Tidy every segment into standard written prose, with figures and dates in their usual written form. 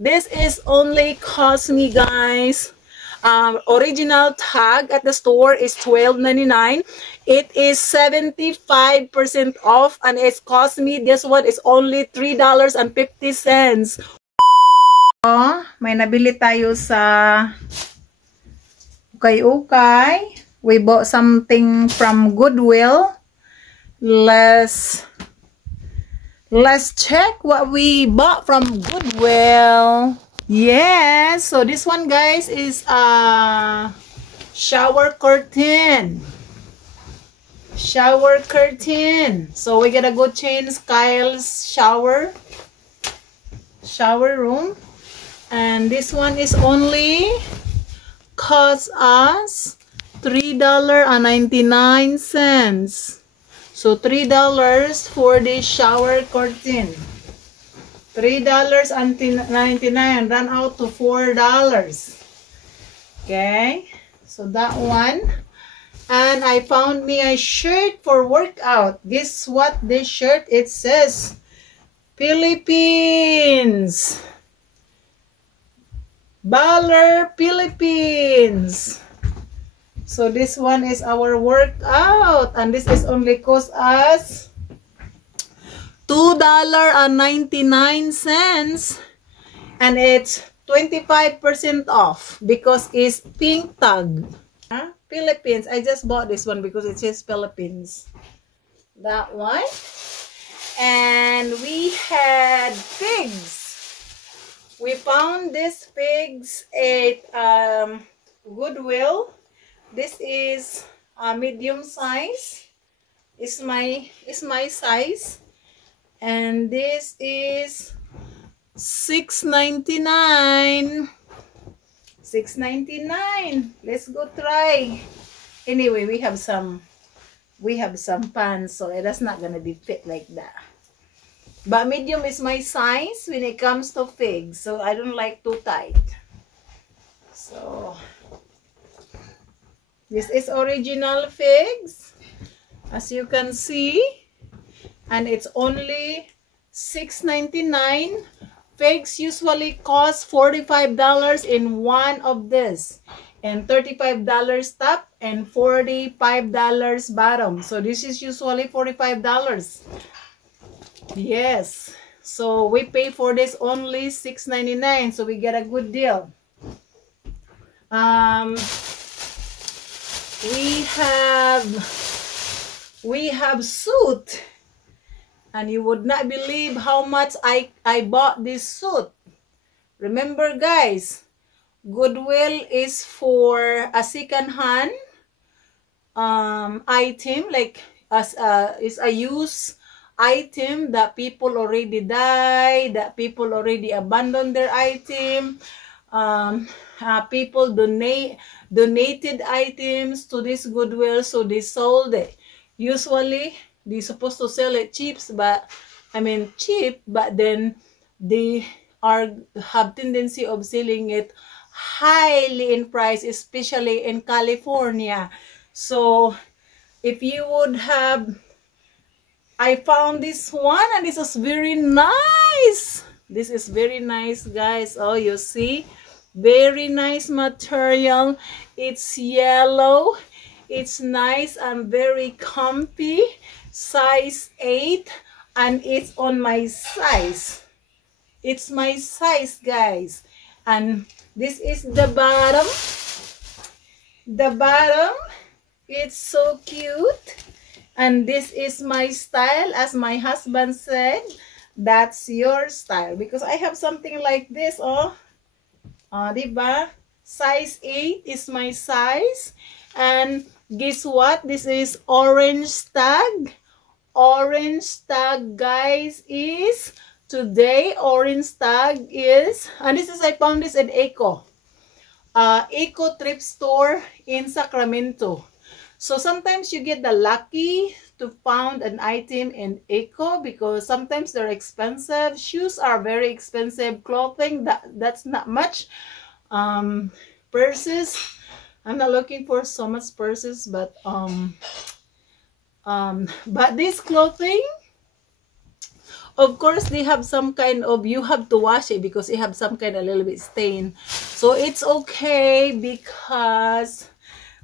This is only cost me, guys. Original tag at the store is $12.99. It is 75% off, and it's cost me, this one is only $3.50. Oh, may nabili tayo sa ukay-ukay. We bought something from Goodwill. Let's check what we bought from Goodwill. Yes, so this one, guys, is a shower curtain. Shower curtain. So we gotta go change Kyle's shower room. And this one is only cost us $3.99. So $3 for this shower curtain. $3.99 run out to $4. Okay, so that one. And I found me a shirt for workout. Guess what this shirt? It says Philippines. Baller Philippines. So this one is our workout, and this is only cost us $2.99, and it's 25% off because it's pink tag. Philippines. I just bought this one because it says Philippines. That one. And we had figs. We found these figs at Goodwill. This is a medium size. It's my size. And this is $6.99. $6.99. Let's go try. Anyway, we have some pants, so that's not gonna be fit like that. But medium is my size when it comes to figs, so I don't like too tight. So this is original figs, as you can see, and it's only $6.99. Figs usually cost $45 in one of this, and $35 top and $45 bottom. So this is usually $45. Yes, so we pay for this only $6.99, so we get a good deal. We have suit, and you would not believe how much I bought this suit. Remember, guys, Goodwill is for a second-hand item, like is a used item that people already died, that people already abandoned their item. People donated items to this Goodwill, so they sold it. Usually they're supposed to sell it cheap, but then they have tendency of selling it highly in price, especially in California. So if you would have, I found this one, and this is very nice. This is very nice, guys. Oh, you see, very nice material. It's yellow. It's nice and very comfy. Size 8, and it's on my size. It's my size, guys. And this is the bottom. The bottom, it's so cute. And this is my style, as my husband said. That's your style, because I have something like this. Diba? Size 8 is my size. And guess what? This is orange tag. Orange tag, guys, is today. Orange tag is, and this is, I found this at Eco thrift store in Sacramento. So sometimes you get the lucky to find an item in Eco, because sometimes they're expensive. Shoes are very expensive. Clothing, that's not much. Purses, I'm not looking for so much purses, but this clothing, of course they have some kind of, you have to wash it because they have some kind of little bit stain. So it's okay because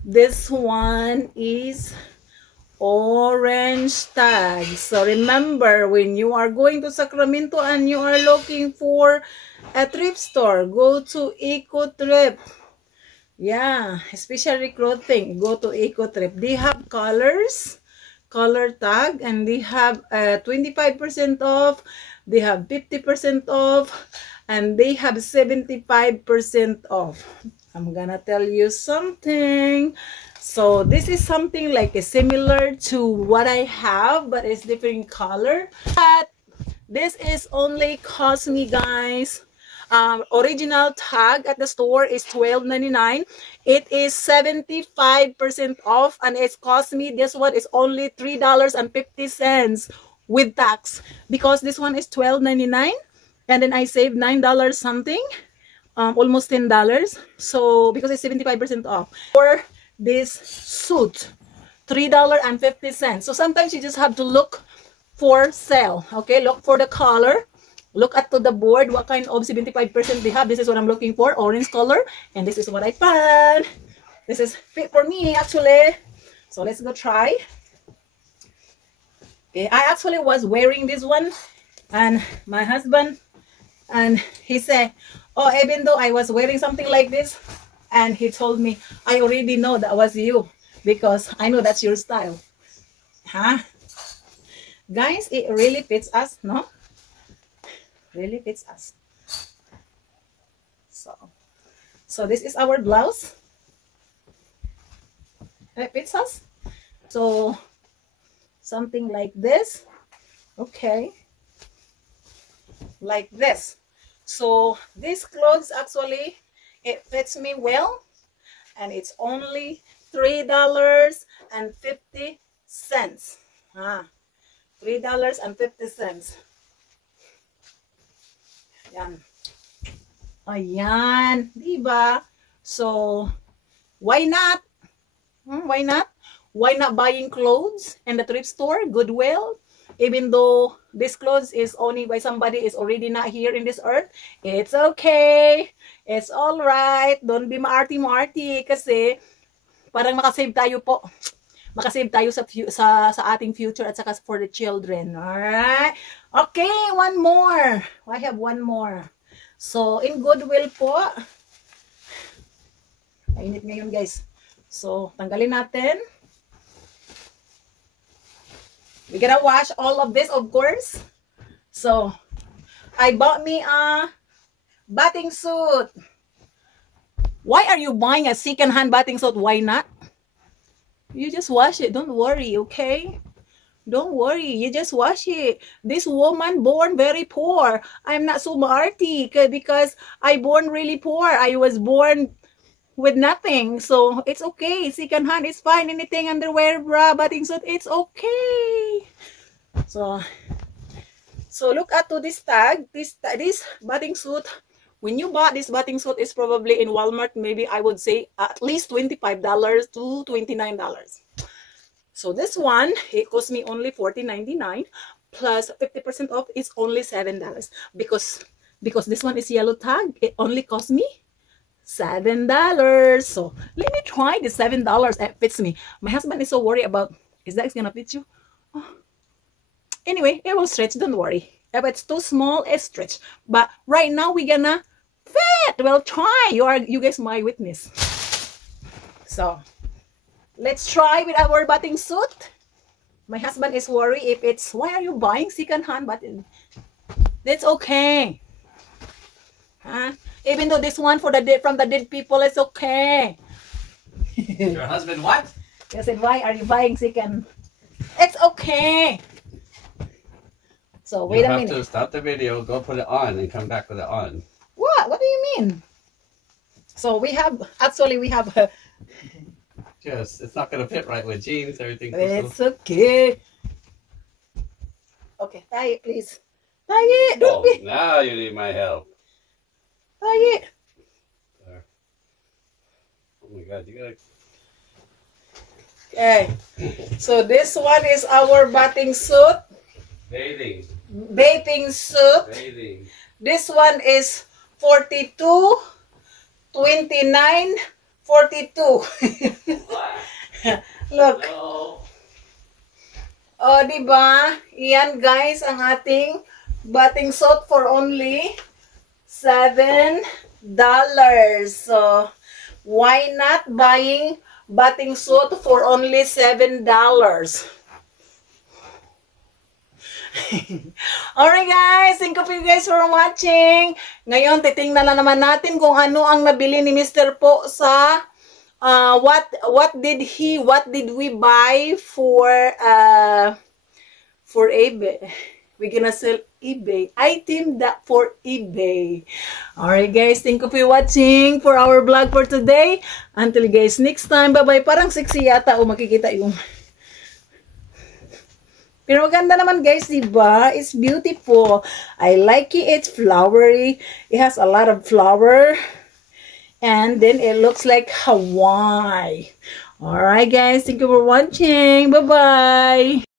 this one is orange tag. So remember, when you are going to Sacramento and you are looking for a thrift store, go to Eco Trip. Yeah, especially clothing, go to Eco Trip. They have colors, color tag, and they have 25% off, they have 50% off, and they have 75% off. I'm gonna tell you something. So this is something like a similar to what I have, but it's different color. But this is only cost me, guys, original tag at the store is $12.99. It is 75% off, and it's cost me, this one is only $3.50 with tax, because this one is $12.99, and then I saved $9 something, almost $10. So because it's 75% off for this suit, $3.50. So sometimes you just have to look for sale. Okay, look for the color, look at to the board what kind of 75% they have. This is what I'm looking for, orange color, and this is what I found. This is fit for me actually. So let's go try. Okay, I actually was wearing this one, and my husband, and he said, oh, even though I was wearing something like this, and he told me, I already know that was you because I know that's your style. Huh? Guys, it really fits us, no? Really fits us. So this is our blouse. It fits us. So something like this. Okay. Like this. So these clothes actually, it fits me well, and it's only $3.50. $3.50. Yan. Ayan, diba? So why not? Why not? Why not buying clothes in the thrift store, Goodwill? Even though this clothes is only by somebody is already not here in this earth, it's okay. It's all right. Don't be maarty-maarty kasi parang makasave tayo po. Makasave tayo sa ating future at saka for the children. All right? Okay, one more. I have one more. So in Goodwill po. Mainit ngayon, guys. So tanggalin natin. We're gonna wash all of this, of course. So, I bought me a bathing suit. Why are you buying a second-hand bathing suit? Why not? You just wash it. Don't worry, okay? Don't worry. You just wash it. This woman born very poor. I'm not so marty because I born really poor. I was born with nothing, so it's okay. Second hand is fine. Anything, underwear, bra, bathing suit, it's okay. So look at to this tag. This bathing suit. When you bought this bathing suit, is probably in Walmart. Maybe I would say at least $25 to $29. So this one, it cost me only $14.99 plus 50% off is only $7 because this one is yellow tag. It only cost me $7. So let me try the $7. It fits me. My husband is so worried about, is that gonna fit you? Oh. Anyway, it will stretch, don't worry. If it's too small, it stretch. But right now we're gonna fit. Well, try. You guys my witness. So let's try with our bathing suit. My husband is worried if it's, why are you buying second-hand bathing? That's okay. Huh? Even though this one from the dead people is okay. Your husband what? I said, why are you buying second? It's okay. So wait a minute. You have to stop the video, go put it on, and come back with it on. What? What do you mean? So we have Just, it's not gonna fit right with jeans. Everything. It's okay. Okay, tie it, please. Tie it. Don't be. Now you need my help. Tie it. There. Oh my God, you gotta. Okay. So this one is our bathing suit. Bathing. bathing suit. Bathing. This one is 42, 29, 42. Look. Hello. O, diba? Iyan guys, ang ating bathing suit for only $7. So, why not buying bathing suit for only $7? Alright guys, thank you guys for watching. Ngayon, titingnan na naman natin kung ano ang nabili ni Mr. Po sa what did we buy for eBay. We're gonna sell eBay item that for eBay. Alright guys, thank you for watching for our vlog for today. Until guys next time, bye bye. Parang sexy yata o makikita yung pero maganda naman guys, diba? It's beautiful. I like it. It's flowery. It has a lot of flower. And then it looks like Hawaii. Alright guys, thank you for watching. Bye-bye.